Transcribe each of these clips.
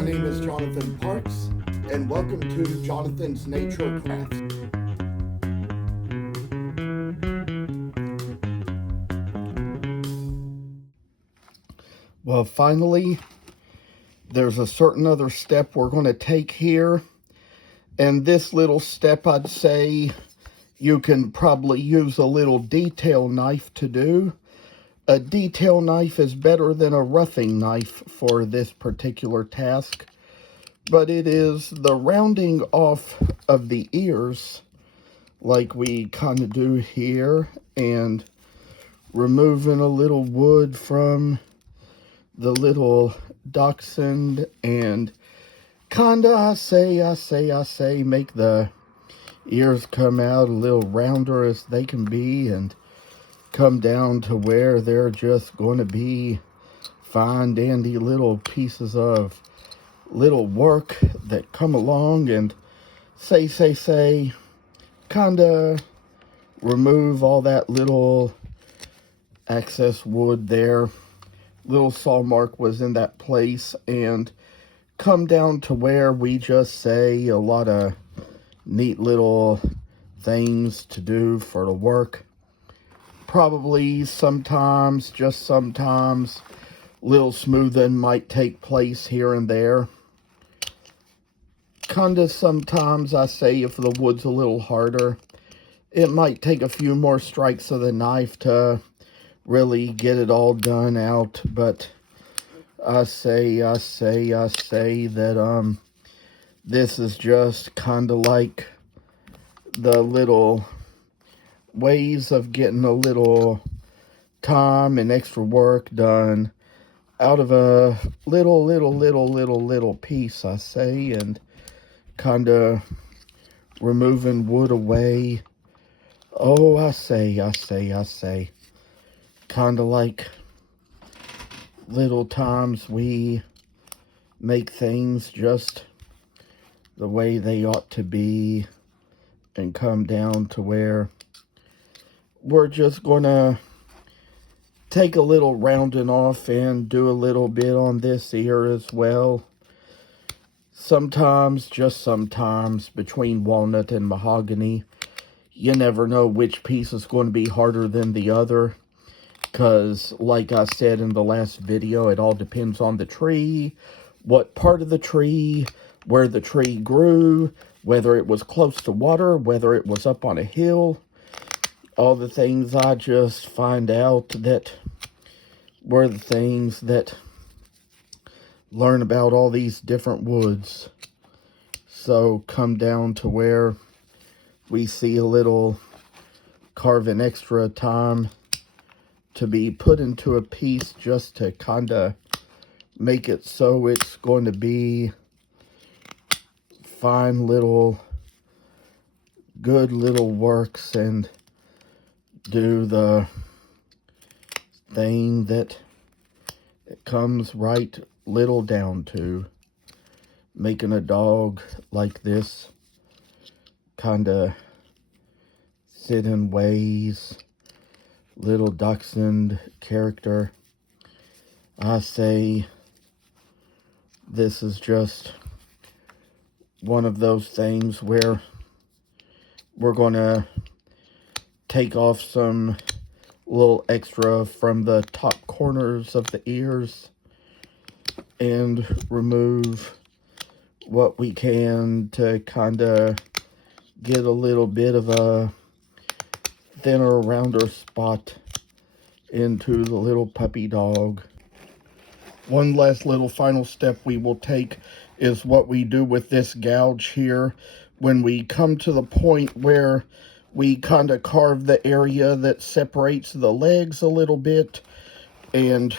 My name is Jonathan Parks, and welcome to Jonathan's Nature Crafts. Well, finally, there's a certain other step we're going to take here, and this little step, I'd say, you can probably use a little detail knife to do. A detail knife is better than a roughing knife for this particular task, but it is the rounding off of the ears, like we kind of do here, and removing a little wood from the little Dachshund, and kinda, I say, make the ears come out a little rounder as they can be, and come down to where they're just going to be fine, dandy little pieces of little work that come along and say, kinda remove all that little excess wood there. Little saw mark was in that place, and come down to where we just say a lot of neat little things to do for the work. Probably sometimes, just sometimes, little smoothing might take place here and there. Kinda sometimes, I say, if the wood's a little harder, it might take a few more strikes of the knife to really get it all done out, but I say that this is just kind of like the little ways of getting a little time and extra work done out of a little piece, I say, and kind of removing wood away. Oh, I say, kind of like little times we make things just the way they ought to be, and come down to where we're just gonna take a little rounding off and do a little bit on this ear as well. Sometimes, just sometimes, between Walnut and Mahogany, you never know which piece is going to be harder than the other, because like I said in the last video, it all depends on the tree, what part of the tree, where the tree grew, whether it was close to water, whether it was up on a hill. All the things I just find out that were the things that learn about all these different woods. So come down to where we see a little carving extra time to be put into a piece, just to kind of make it so it's going to be fine little, good little works, and do the thing that it comes right little down to. Making a dog like this kind of sit in ways, little Dachshund character. I say this is just one of those things where we're going to take off some little extra from the top corners of the ears and remove what we can to kind of get a little bit of a thinner, rounder spot into the little puppy dog. One last little final step we will take is what we do with this gouge here. When we come to the point where we kind of carve the area that separates the legs a little bit, and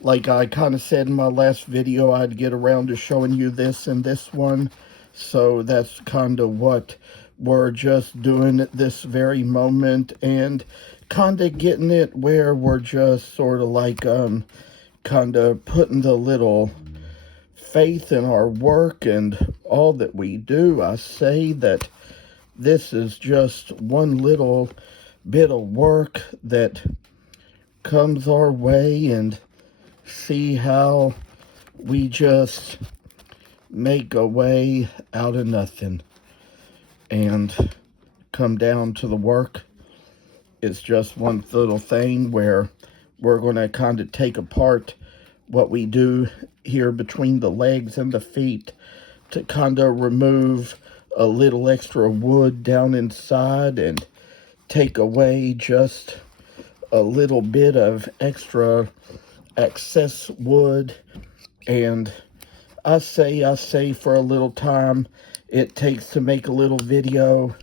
like I kind of said in my last video, I'd get around to showing you this in this one. So that's kind of what we're just doing at this very moment, and kind of getting it where we're just sort of like kind of putting the little faith in our work and all that we do. I say that this is just one little bit of work that comes our way, and see how we just make a way out of nothing and come down to the work. It's just one little thing where we're going to kind of take apart what we do here between the legs and the feet to kind of remove a little extra wood down inside and take away just a little bit of extra excess wood. And I say for a little time it takes to make a little video,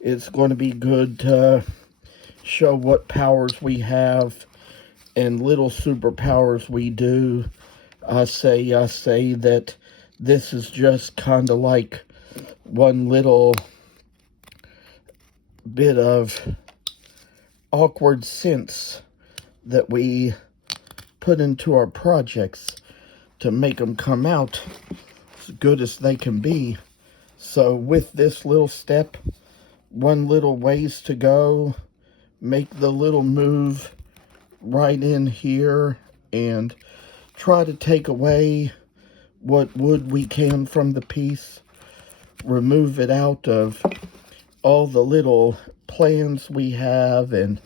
it's going to be good to show what powers we have and little superpowers we do. I say that this is just kind of like one little bit of awkward sense that we put into our projects to make them come out as good as they can be. So with this little step, one little ways to go, make the little move right in here and try to take away what wood we can from the piece, remove it out of all the little plans we have. And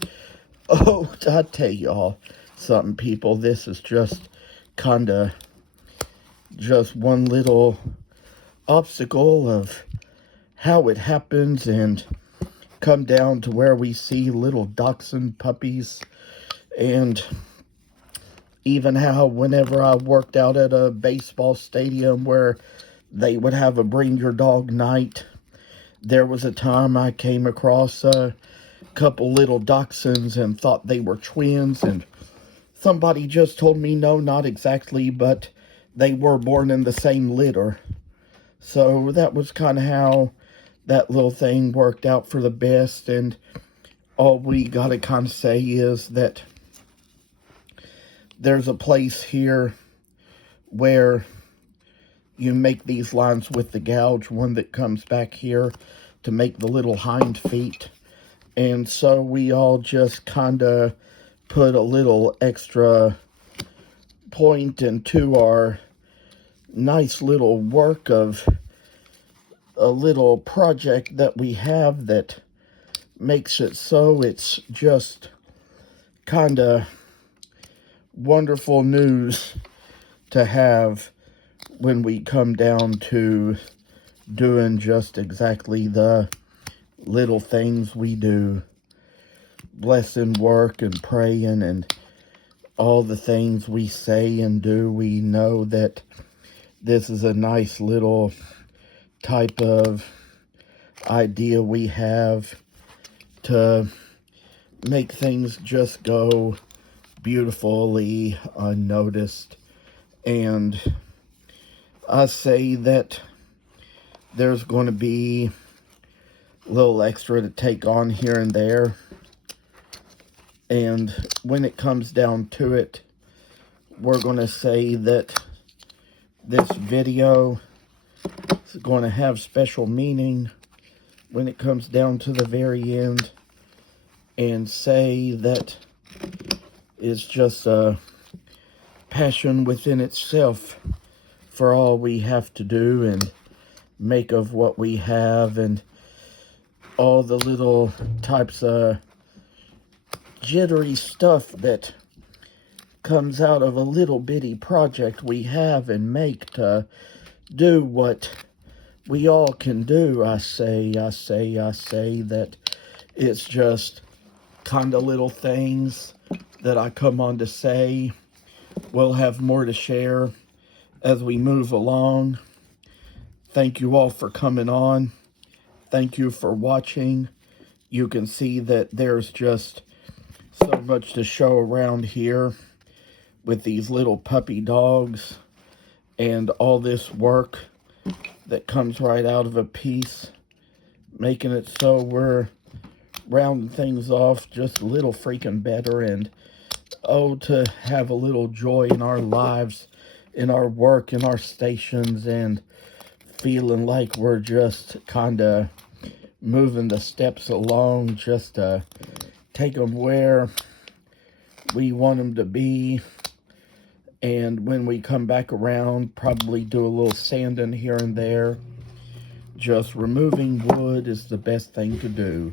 oh, I tell y'all something, people, this is just kind of just one little obstacle of how it happens, and come down to where we see little Dachshund puppies. And even how whenever I worked out at a baseball stadium where they would have a bring your dog night, there was a time I came across a couple little Dachshunds and thought they were twins, and somebody just told me no, not exactly, but they were born in the same litter. So that was kind of how that little thing worked out for the best. And all we gotta kind of say is that there's a place here where you make these lines with the gouge, one that comes back here to make the little hind feet. And so we all just kind of put a little extra point into our nice little work of a little project that we have that makes it so it's just kind of wonderful news to have when we come down to doing just exactly the little things we do, blessing work and praying and all the things we say and do. We know that this is a nice little type of idea we have to make things just go beautifully unnoticed. And I say that there's going to be a little extra to take on here and there, and when it comes down to it, we're going to say that this video is going to have special meaning when it comes down to the very end, and say that it's just a passion within itself for all we have to do and make of what we have, and all the little types of jittery stuff that comes out of a little bitty project we have and make to do what we all can do. I say that it's just kind of little things that I come on to say. We'll have more to share as we move along. Thank you all for coming on. Thank you for watching. You can see that there's just so much to show around here with these little puppy dogs and all this work that comes right out of a piece, making it so we're rounding things off just a little freaking better. And oh, to have a little joy in our lives, in our work, in our stations, and feeling like we're just kind of moving the steps along just to take them where we want them to be. And when we come back around, probably do a little sanding here and there. Just removing wood is the best thing to do.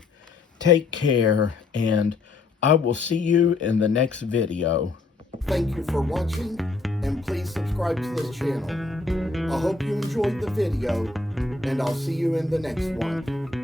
Take care, and I will see you in the next video. Thank you for watching, and please subscribe to this channel. I hope you enjoyed the video, and I'll see you in the next one.